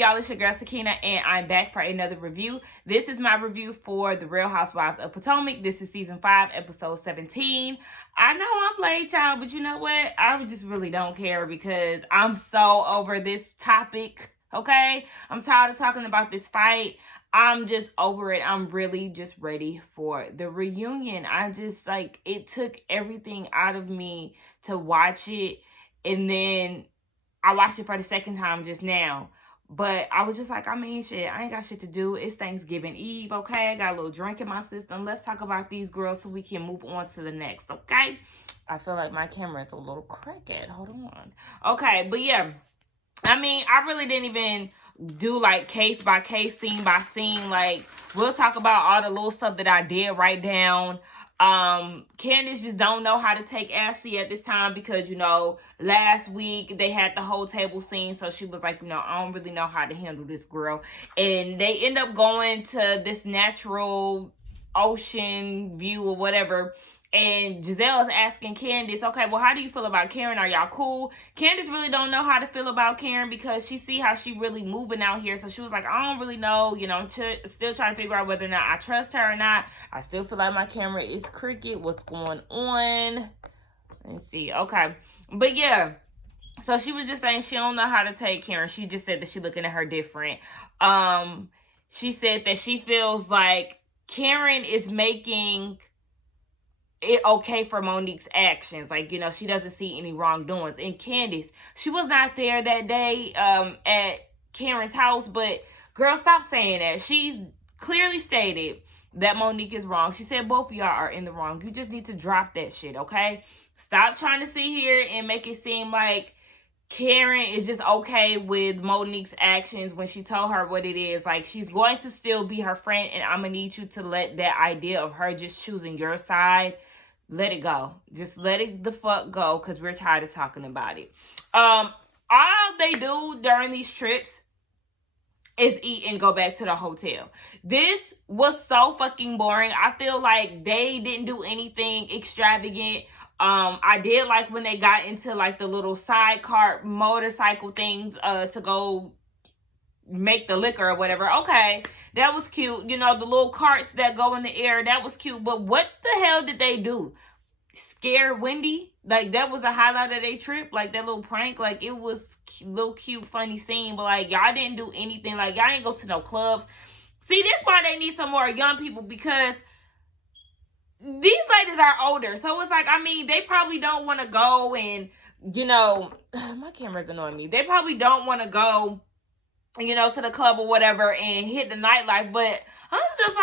y'all? It's your girl Sakina, and I'm back for another review. This is my review for The Real Housewives of Potomac. This is season 5, episode 17. I know I'm late, y'all, but you know what? I just really don't care because I'm so over this topic, okay? I'm tired of talking about this fight. I'm just over it. I'm really just ready for the reunion. I just, it took everything out of me to watch it, and then I watched it for the second time just now. But I was just like, I mean, shit, I ain't got shit to do. It's Thanksgiving Eve, okay? I got a little drink in my system. Let's talk about these girls so we can move on to the next, okay? I feel like my camera is a little crooked. Hold on. Okay, but yeah. I mean, I really didn't even do, case by case, scene by scene. We'll talk about all the little stuff that I did write down. Candice just don't know how to take Ashley at this time because, last week they had the whole table scene. So she was like, I don't really know how to handle this girl. And they end up going to this natural ocean view or whatever. And Giselle is asking Candice, okay, well, how do you feel about Karen? Are y'all cool? Candice really don't know how to feel about Karen because she see how she really moving out here. So she was like, I don't really know. I'm still trying to figure out whether or not I trust her or not. I still feel like my camera is crooked. What's going on? Let's see. Okay. But yeah. So she was just saying she don't know how to take Karen. She just said that she looking at her different. She said that she feels like Karen is making it okay for Monique's actions. She doesn't see any wrongdoings. And Candice, she was not there that day at Karen's house, but girl, stop saying that. She's clearly stated that Monique is wrong. She said both of y'all are in the wrong. You just need to drop that shit, okay? Stop trying to sit here and make it seem like Karen is just okay with Monique's actions when she told her what it is. She's going to still be her friend, and I'm going to need you to let that idea of her just choosing your side, let it go. Just let it the fuck go because we're tired of talking about it. All they do during these trips is eat and go back to the hotel. This was so fucking boring. I feel like they didn't do anything extravagant. I did like when they got into the little sidecar motorcycle things to go make the liquor or whatever. Okay, that was cute. The little carts that go in the air, that was cute. But what the hell did they do? Scare Wendy? That was the highlight of their trip? That little prank? It was a little cute, funny scene. But y'all didn't do anything. Y'all ain't go to no clubs. See, this why they need some more young people, because these ladies are older. So it's they probably don't want to go and, my camera's annoying me. They probably don't want to go, to the club or whatever and hit the nightlife. But I'm just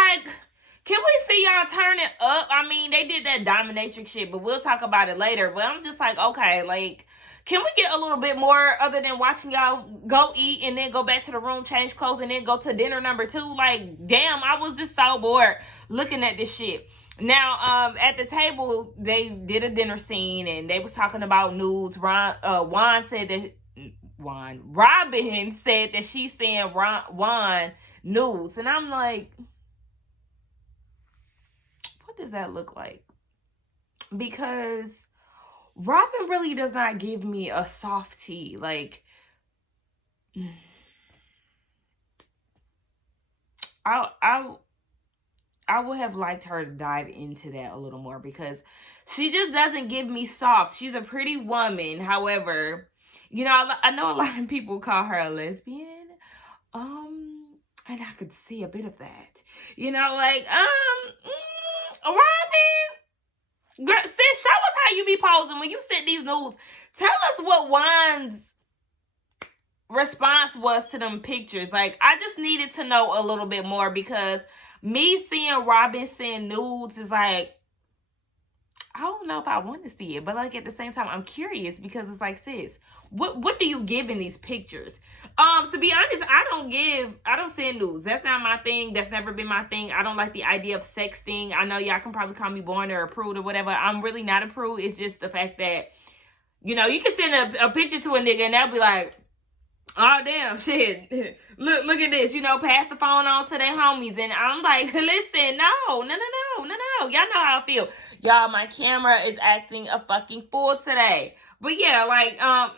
can we see y'all turn it up? I mean, they did that dominatrix shit, but we'll talk about it later. But I'm just okay, can we get a little bit more other than watching y'all go eat and then go back to the room, change clothes, and then go to dinner number 2? Damn, I was just so bored looking at this shit. Now, at the table, they did a dinner scene, and they was talking about nudes. Robin said that she's saying Juan nudes. And I'm like, what does that look like? Because Robin really does not give me a soft tea. I would have liked her to dive into that a little more because she just doesn't give me soft. She's a pretty woman. However, I know a lot of people call her a lesbian. And I could see a bit of that. Robin, girl, sis, show us how you be posing when you sent these nudes. Tell us what Juan's response was to them pictures. I just needed to know a little bit more because me seeing Robin send nudes is I don't know if I want to see it, but at the same time, I'm curious because it's sis, what do you give in these pictures? To be honest, I don't send nudes. That's not my thing. That's never been my thing. I don't like the idea of sexting. I know y'all can probably call me boring or a prude or whatever. I'm really not a prude. It's just the fact that, you can send a picture to a nigga and they'll be like, oh, damn, shit. Look at this, pass the phone on to their homies. And I'm like, listen, no. Y'all know how I feel. Y'all, my camera is acting a fucking fool today. But yeah,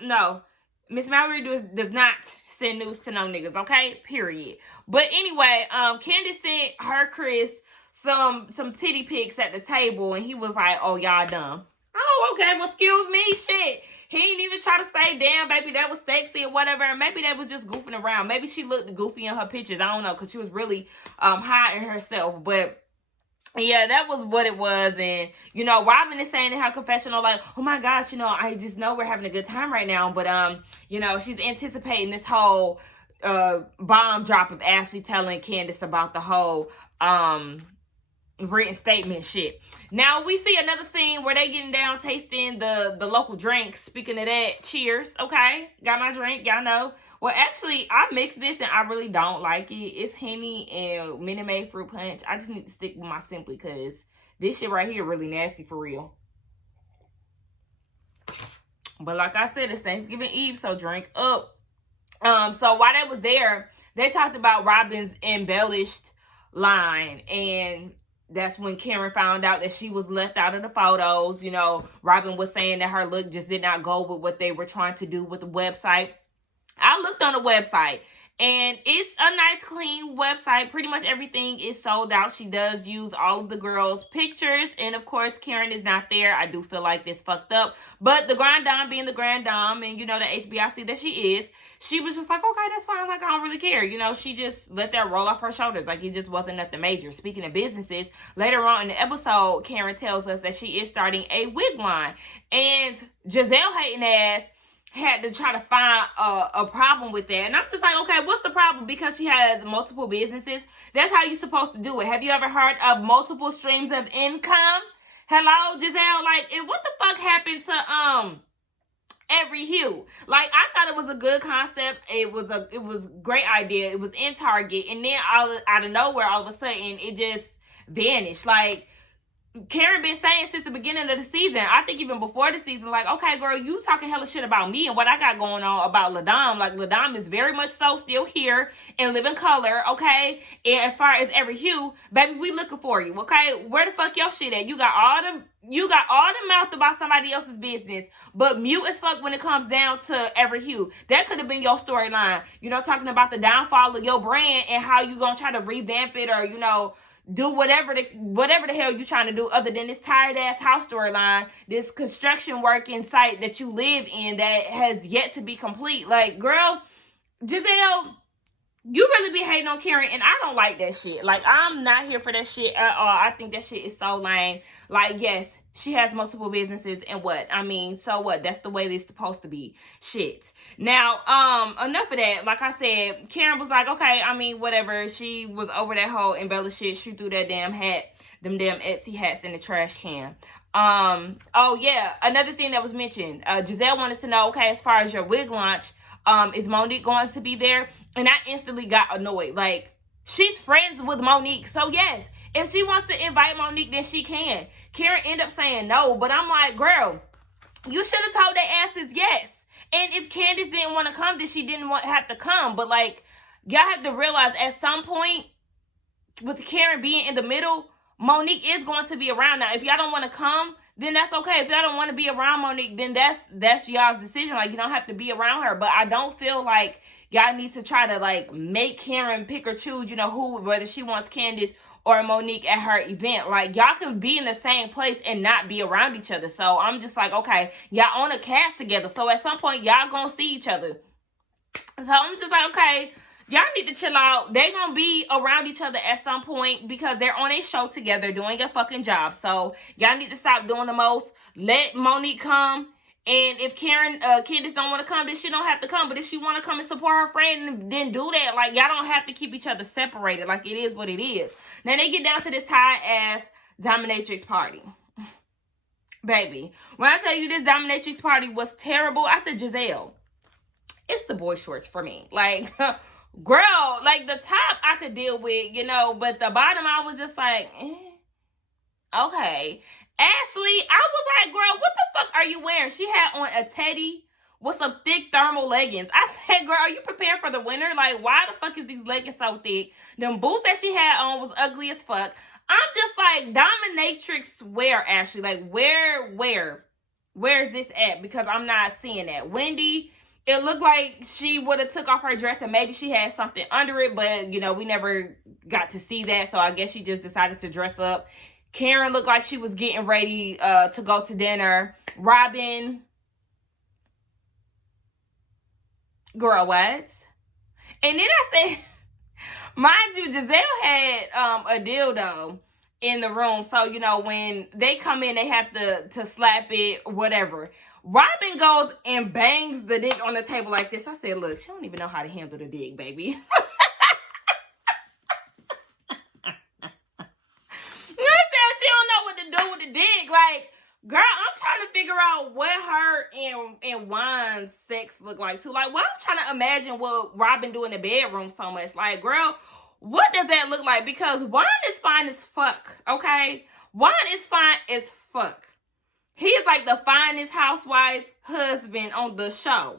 no. Miss Mallory does not send news to no niggas, okay? Period. But anyway, Candice sent her Chris some titty pics at the table, and he was like, "Oh, y'all dumb." Oh, okay. Well, excuse me, shit. He ain't even try to say, "Damn, baby, that was sexy" or whatever. Maybe they was just goofing around. Maybe she looked goofy in her pictures. I don't know, because she was really hiding herself. But yeah, that was what it was. And, you know, Robin is saying in her confessional, like, "Oh my gosh, you know, I just know we're having a good time right now." But, you know, she's anticipating this whole bomb drop of Ashley telling Candice about the whole written statement shit. Now we see another scene where they getting down tasting the local drinks. Speaking of that, cheers. Okay, got my drink, y'all know. Well, actually, I mixed this and I really don't like it. It's Henny and Minute Maid fruit punch. I just need to stick with my Simply, because this shit right here really nasty for real. But like I said, it's Thanksgiving Eve, so drink up. So while they was there, they talked about Robin's embellished line, and that's when Karen found out that she was left out of the photos. You know, Robin was saying that her look just did not go with what they were trying to do with the website. I looked on the website, and it's a nice, clean website. Pretty much everything is sold out. She does use all of the girls' pictures, and of course, Karen is not there. I do feel like this fucked up. But the Grand Dame being the Grand Dame, and you know, the HBIC that she is, she was just like, okay, that's fine. Like, I don't really care. You know, she just let that roll off her shoulders. Like, it just wasn't nothing major. Speaking of businesses, later on in the episode, Karen tells us that she is starting a wig line. And Giselle hating ass had to try to find a problem with that. And I'm just like, okay, what's the problem? Because she has multiple businesses. That's how you're supposed to do it. Have you ever heard of multiple streams of income? Hello, Giselle? Like, and what the fuck happened to Every Hue? Like, I thought it was a good concept. It was a great idea. It was in Target, and then out of nowhere, all of a sudden, it just vanished. Like, Karen been saying since the beginning of the season, I think even before the season, like, okay, girl, you talking hella shit about me and what I got going on about LaDame. Like, LaDame is very much so still here and living color, okay? And as far as Every Hue, baby, we looking for you, okay? Where the fuck your shit at? You got all the mouth about somebody else's business, but mute as fuck when it comes down to Every Hue. That could have been your storyline, you know, talking about the downfall of your brand and how you gonna try to revamp it, or, you know, do whatever the hell you trying to do, other than this tired ass house storyline, this construction working site that you live in that has yet to be complete. Like, girl, Giselle, you really be hating on Karen, and I don't like that shit. Like, I'm not here for that shit at all. I think that shit is so lame. Like, yes, she has multiple businesses, and what? I mean, so what? That's the way it's supposed to be. Shit. Now, enough of that. Like I said, Karen was like, okay, I mean, whatever. She was over that whole embellish shit. She threw that damn hat, them damn Etsy hats in the trash can. Oh yeah, another thing that was mentioned. Giselle wanted to know, okay, as far as your wig launch, is Monique going to be there? And I instantly got annoyed. Like, she's friends with Monique, so yes, if she wants to invite Monique, then she can. Karen ended up saying no, but I'm like, girl, you should have told their asses yes. And if Candice didn't want to come, then she didn't have to come. But, like, y'all have to realize at some point, with Karen being in the middle, Monique is going to be around. Now, if y'all don't want to come, then that's okay. If y'all don't want to be around Monique, then that's y'all's decision. Like, you don't have to be around her. But I don't feel like y'all need to try to, like, make Karen pick or choose, you know, whether she wants Candice or Monique at her event. Like, y'all can be in the same place and not be around each other. So I'm just like, okay, y'all on a cast together. So at some point, y'all gonna see each other. So I'm just like, okay, y'all need to chill out. They gonna be around each other at some point because they're on a show together doing a fucking job. So y'all need to stop doing the most. Let Monique come. And if Candice don't want to come, then she don't have to come. But if she want to come and support her friend, then do that. Like, y'all don't have to keep each other separated. Like, it is what it is. Now, they get down to this high-ass Dominatrix party. Baby, when I tell you this Dominatrix party was terrible, I said, Giselle, it's the boy shorts for me. Like, girl, like, the top I could deal with, you know, but the bottom I was just like, okay. Ashley, I was like, girl, what the fuck are you wearing? She had on a teddy with some thick thermal leggings. I said, girl, are you prepared for the winter? Like, why the fuck is these leggings so thick? Them boots that she had on was ugly as fuck. I'm just like, Dominatrix where, Ashley? Like, where is this at? Because I'm not seeing that. Wendy it looked like she would have took off her dress and maybe she had something under it, but, you know, we never got to see that, so I guess she just decided to dress up. Karen looked like she was getting ready to go to dinner. Robin, girl, what? And then I said, mind you, Giselle had a dildo in the room, so, you know, when they come in, they have to slap it, whatever. Robin goes and bangs the dick on the table like this. I said, look, she don't even know how to handle the dick, baby. She don't know what to do with the dick. Like, girl, I'm trying to figure out what her and Juan's sex look like too. Like, well, I'm trying to imagine what Robin do in the bedroom so much. Like, girl, what does that look like? Because Juan is fine as fuck, okay? Juan is fine as fuck. He is like the finest housewife husband on the show.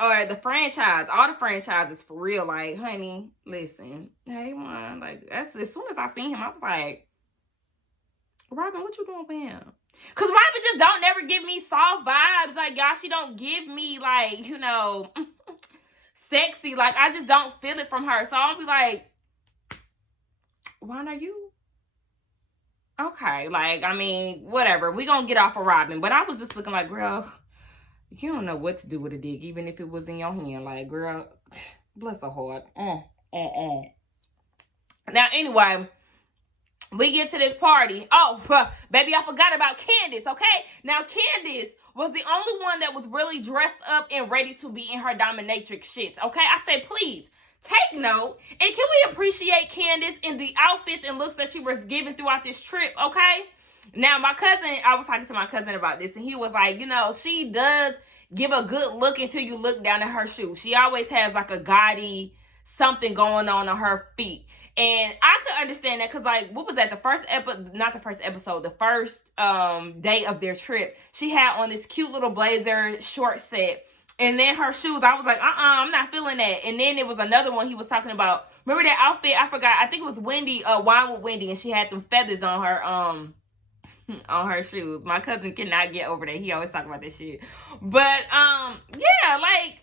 Or the franchise. All the franchises for real. Like, honey, listen. Hey, Juan. Like, that's, as soon as I seen him, I was like, Robin, what you doing for him? Because Robin just don't never give me soft vibes. Like, y'all, she don't give me, like, you know, sexy. Like, I just don't feel it from her. So I'll be like, Juan, are you? Okay, like, I mean, whatever. We gonna get off of Robin. But I was just looking like, girl, you don't know what to do with a dick, even if it was in your hand. Like, girl, bless her heart. Now, anyway, we get to this party. Oh, baby, I forgot about Candice, okay? Now, Candice was the only one that was really dressed up and ready to be in her dominatrix shits, okay? I said, please, take note. And can we appreciate Candice in the outfits and looks that she was giving throughout this trip, okay? Now, my cousin, I was talking to my cousin about this, and he was like, you know, she does give a good look until you look down at her shoes. She always has, like, a gaudy something going on her feet. And I could understand that because, like, what was that? The first episode, not the first episode, the first day of their trip, she had on this cute little blazer short set. And then her shoes, I was like, I'm not feeling that. And then it was another one he was talking about. Remember that outfit? I forgot. I think it was Wendy, Wine with Wendy, and she had them feathers on her shoes. My cousin cannot get over that. He always talk about that shit. But yeah, like,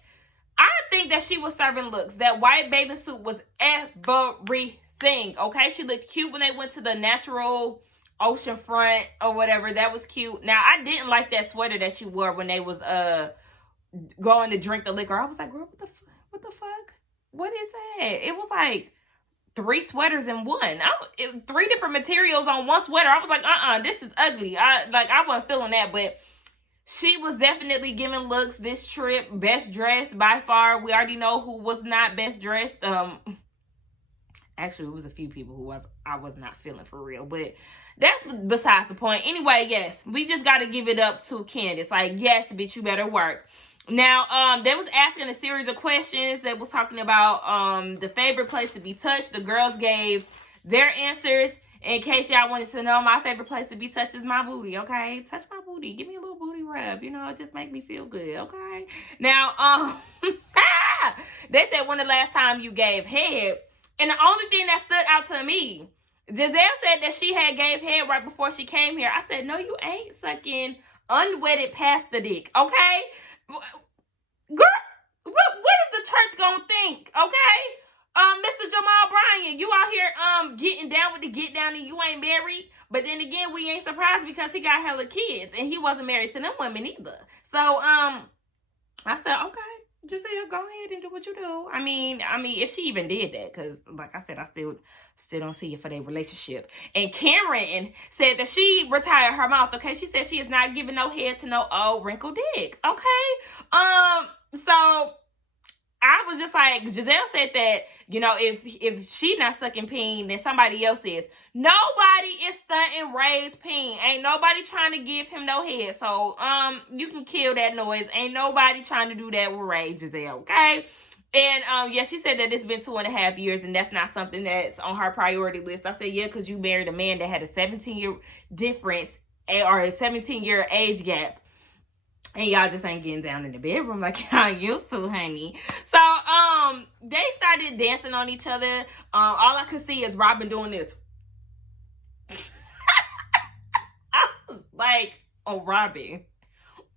I think that she was serving looks. That white bathing suit was everything, okay? She looked cute when they went to the natural ocean front or whatever. That was cute. Now, I didn't like that sweater that she wore when they was going to drink the liquor. I was like, girl, what the fuck? What is that? It was like 3 sweaters in one. 3 different materials on one sweater. I was like, this is ugly. I wasn't feeling that, but she was definitely giving looks this trip. Best dressed by far. We already know who was not best dressed. Actually, it was a few people who I was not feeling for real. But that's besides the point. Anyway, yes, we just got to give it up to Candice. Like, yes, bitch, you better work. Now, they was asking a series of questions that was talking about the favorite place to be touched. The girls gave their answers. In case y'all wanted to know, my favorite place to be touched is my booty, okay? Touch my booty. Give me a little booty rub. You know, it just make me feel good, okay? Now, they said when the last time you gave head. And the only thing that stood out to me, Giselle said that she had gave head right before she came here. I said, no, you ain't sucking unwetted past the dick, okay? Girl, what is the church gonna think, okay? Mr. Jamal Bryan, you out here getting down with the get down and you ain't married. But then again, we ain't surprised because he got hella kids and he wasn't married to them women either. So I said, okay, Giselle, go ahead and do what you do. I mean, if she even did that, because like I said, I still don't see it for their relationship. And Karen said that she retired her mouth. Okay, she said she is not giving no head to no old wrinkled dick. Okay, so I was just like, Giselle said that, you know, if she not sucking peen, then somebody else is. Nobody is stunting Ray's peen. Ain't nobody trying to give him no head. So, you can kill that noise. Ain't nobody trying to do that with Ray, Giselle, okay? And, yeah, she said that it's been 2.5 years and that's not something that's on her priority list. I said, yeah, because you married a man that had a 17-year difference or a 17-year age gap. And y'all just ain't getting down in the bedroom like y'all used to, honey. So, they started dancing on each other. All I could see is Robin doing this. I was like, oh, Robin,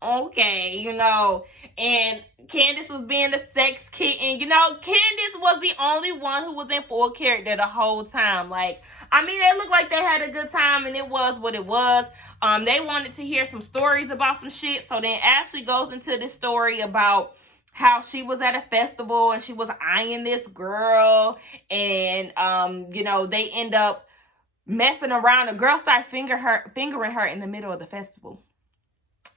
okay, you know, and Candice was being the sex kitten. You know, Candice was the only one who was in full character the whole time. Like, I mean, they looked like they had a good time, and it was what it was. They wanted to hear some stories about some shit, so then Ashley goes into this story about how she was at a festival and she was eyeing this girl, and you know, they end up messing around. The girl started fingering her in the middle of the festival.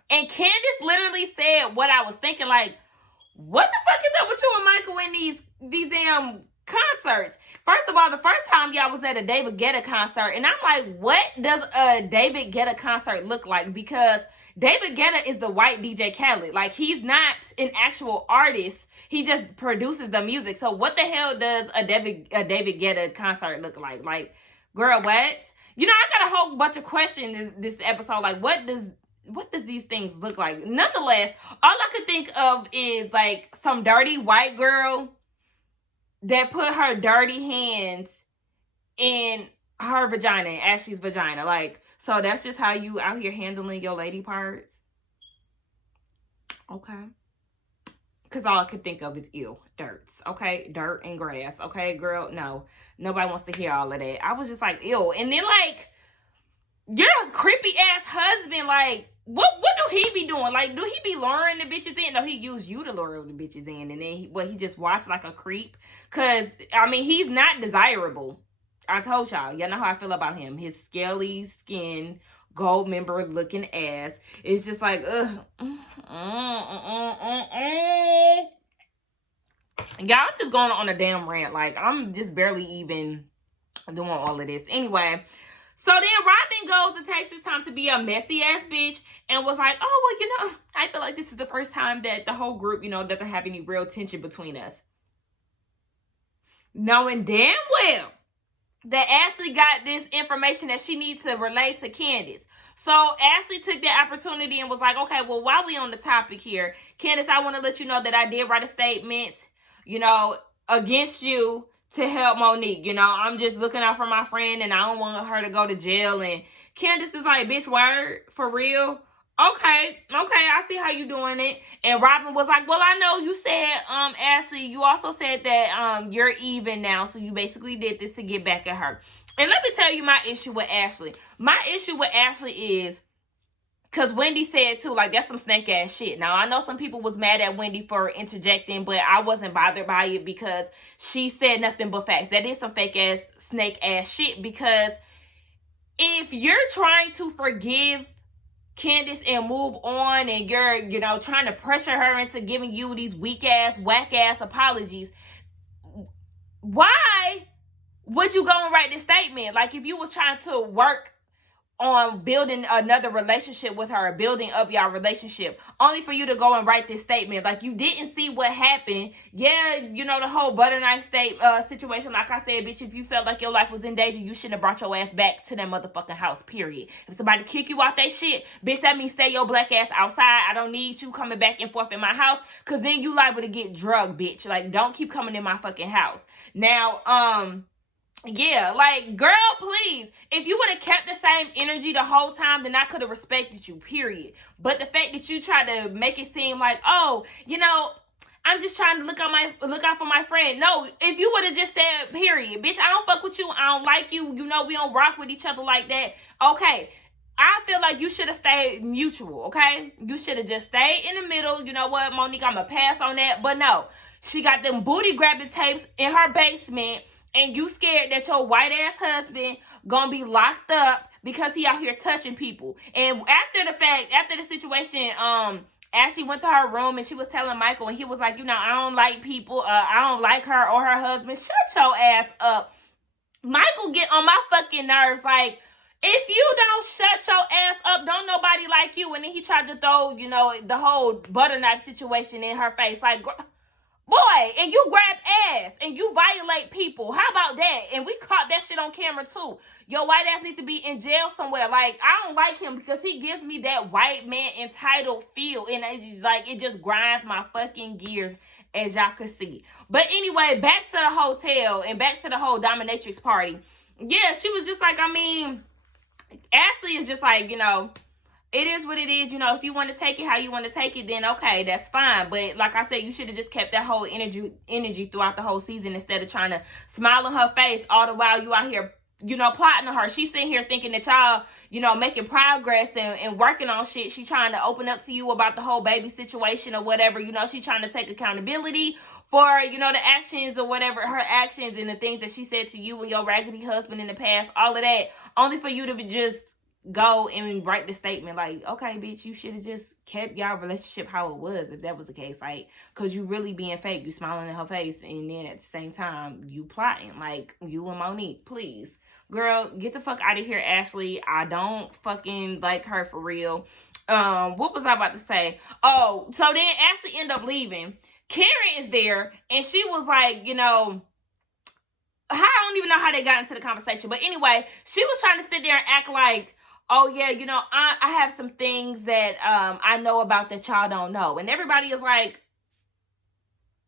And Candice literally said what I was thinking, like, what the fuck is up with you and Michael in these damn concerts? First of all, the first time y'all was at a David Guetta concert, and I'm like, what does a David Guetta concert look like? Because David Guetta is the white DJ Khaled. Like, he's not an actual artist. He just produces the music. So what the hell does a David Guetta concert look like? Like, girl, what? You know, I got a whole bunch of questions this episode. Like, what does these things look like? Nonetheless, all I could think of is like some dirty white girl that put her dirty hands in her vagina, Ashley's vagina. Like, so that's just how you out here handling your lady parts? Okay. Because all I could think of is ew, dirts, okay? Dirt and grass, okay, girl? No, nobody wants to hear all of that. I was just like, ew. And then, like, your creepy-ass husband, like, what do he be doing? Like, do he be luring the bitches in? No, he used you to lure the bitches in. And then, he just watched like a creep? Because, I mean, he's not desirable. I told y'all. Y'all know how I feel about him. His scaly skin, gold member looking ass. It's just like, ugh. Y'all, I'm just going on a damn rant. Like, I'm just barely even doing all of this. Anyway, so then Robin goes and takes his time to be a messy ass bitch and was like, oh, well, you know, I feel like this is the first time that the whole group, you know, doesn't have any real tension between us. Knowing damn well that Ashley got this information that she needs to relate to Candice. So Ashley took that opportunity and was like, okay, well, while we on the topic here, Candice, I want to let you know that I did write a statement, you know, against you to help Monique. You know, I'm just looking out for my friend and I don't want her to go to jail. And Candice is like, bitch, word? For real? Okay, I see how you doing it. And Robin was like, well, I know you said, Ashley, you also said that you're even now. So you basically did this to get back at her. And let me tell you my issue with Ashley. My issue with Ashley is, because Wendy said too, like, that's some snake ass shit. Now, I know some people was mad at Wendy for interjecting, but I wasn't bothered by it because she said nothing but facts. That is some fake ass, snake ass shit. Because if you're trying to forgive Candice and move on, and you're, you know, trying to pressure her into giving you these weak ass, whack ass apologies, why would you go and write this statement? Like, if you was trying to work on building another relationship with her, building up y'all relationship, only for you to go and write this statement. Like, you didn't see what happened. Yeah, you know, the whole butter knife situation. Like I said, bitch, if you felt like your life was in danger, you shouldn't have brought your ass back to that motherfucking house, period. If somebody kick you out that shit, bitch, that means stay your black ass outside. I don't need you coming back and forth in my house, because then you liable to get drugged, bitch. Like, don't keep coming in my fucking house. Now, yeah, like, girl, please. If you would have kept the same energy the whole time, then I could have respected you, period. But the fact that you tried to make it seem like, oh, you know, I'm just trying to look out for my friend. No, if you would have just said, period, bitch, I don't fuck with you, I don't like you, you know, we don't rock with each other like that. Okay, I feel like you should have stayed mutual, okay? You should have just stayed in the middle. You know what, Monique, I'm going to pass on that. But no, she got them booty grabbing tapes in her basement, and you scared that your white ass husband gonna be locked up because he out here touching people. And after the situation, Ashley went to her room and she was telling Michael, and he was like, you know, I don't like people, I don't like her or her husband. Shut your ass up. Michael get on my fucking nerves. Like, if you don't shut your ass up, don't nobody like you. And then he tried to throw, you know, the whole butter knife situation in her face. Like, boy, and you grab ass and you violate people. How about that? And we caught that shit on camera too. Your white ass needs to be in jail somewhere. Like, I don't like him because he gives me that white man entitled feel. And it's like, it just grinds my fucking gears, as y'all could see. But anyway, back to the hotel and back to the whole dominatrix party. Yeah, she was just like, I mean, Ashley is just like, you know, it is what it is. You know, if you want to take it how you want to take it, then okay, that's fine. But like I said, you should have just kept that whole energy throughout the whole season instead of trying to smile on her face all the while you out here, you know, plotting on her. She's sitting here thinking that y'all, you know, making progress and working on shit. She trying to open up to you about the whole baby situation or whatever. You know, she trying to take accountability for, you know, the actions or whatever, her actions and the things that she said to you and your raggedy husband in the past, all of that, only for you to be just go and write the statement like, okay, bitch, you should have just kept y'all relationship how it was if that was the case. Like, because you really being fake. You smiling in her face and then at the same time, you plotting. Like, you and Monique, please. Girl, get the fuck out of here, Ashley. I don't fucking like her for real. What was I about to say? Oh, so then Ashley ended up leaving. Karen is there, and she was like, you know, I don't even know how they got into the conversation. But anyway, she was trying to sit there and act like, oh, yeah, you know, I have some things that I know about that y'all don't know. And everybody is like,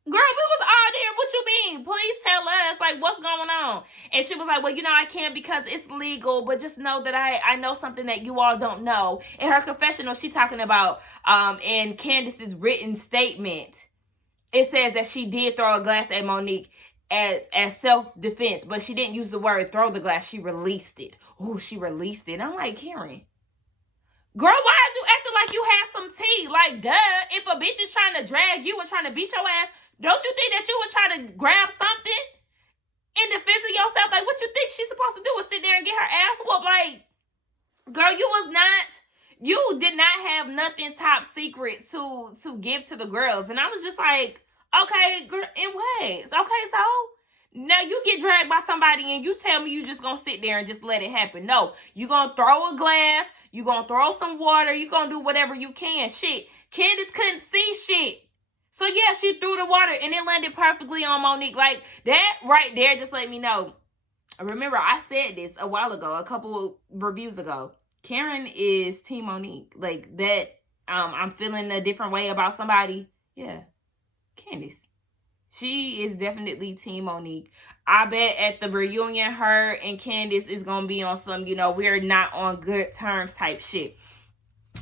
girl, we was all there. What you mean? Please tell us, like, what's going on? And she was like, well, you know, I can't because it's legal, but just know that I know something that you all don't know. In her confessional, she talking about in Candice's written statement, it says that she did throw a glass at Monique as self-defense, but she didn't use the word throw the glass. She released it. Oh, she released it. I'm like, Karen, girl, why is you acting like you had some tea? Like, duh, if a bitch is trying to drag you and trying to beat your ass, don't you think that you would try to grab something in defense of yourself? Like, what you think she's supposed to do is sit there and get her ass whooped? Like, girl, you did not have nothing top secret to give to the girls. And I was just like, okay, girl, in ways. Okay, so now you get dragged by somebody and you tell me you just gonna sit there and just let it happen. No, you gonna throw a glass, you gonna throw some water, you gonna do whatever you can. Shit, Candice couldn't see shit. So yeah, she threw the water and it landed perfectly on Monique. Like, that right there just let me know. Remember, I said this a while ago, a couple reviews ago. Karen is Team Monique. Like, that I'm feeling a different way about somebody. Yeah, Candice. She is definitely Team Monique. I bet at the reunion, her and Candice is going to be on some, you know, we're not on good terms type shit.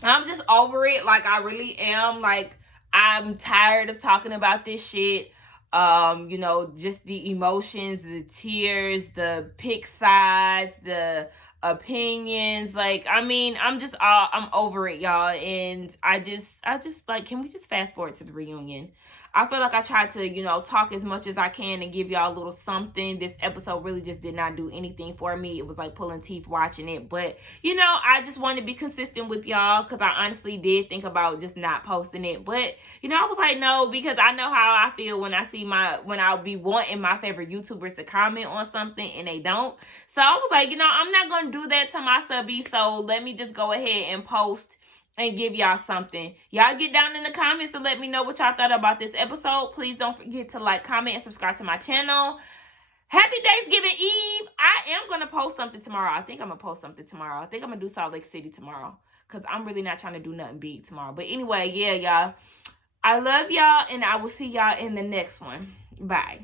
I'm just over it. Like, I really am. Like, I'm tired of talking about this shit. You know, just the emotions, the tears, the pick sides, the opinions. Like, I mean, I'm over it, y'all. And I just like, can we just fast forward to the reunion? I feel like I tried to, you know, talk as much as I can and give y'all a little something. This episode really just did not do anything for me. It was like pulling teeth watching it. But, you know, I just wanted to be consistent with y'all because I honestly did think about just not posting it. But, you know, I was like, no, because I know how I feel when I see when I'll be wanting my favorite YouTubers to comment on something and they don't. So I was like, you know, I'm not going to do that to my subby. So let me just go ahead and post and give y'all something. Y'all get down in the comments and let me know what y'all thought about this episode. Please don't forget to like, comment, and subscribe to my channel. Happy Thanksgiving Eve. I am going to post something tomorrow. I think I'm going to post something tomorrow. I think I'm going to do Salt Lake City tomorrow because I'm really not trying to do nothing big tomorrow. But anyway, yeah, y'all. I love y'all, and I will see y'all in the next one. Bye.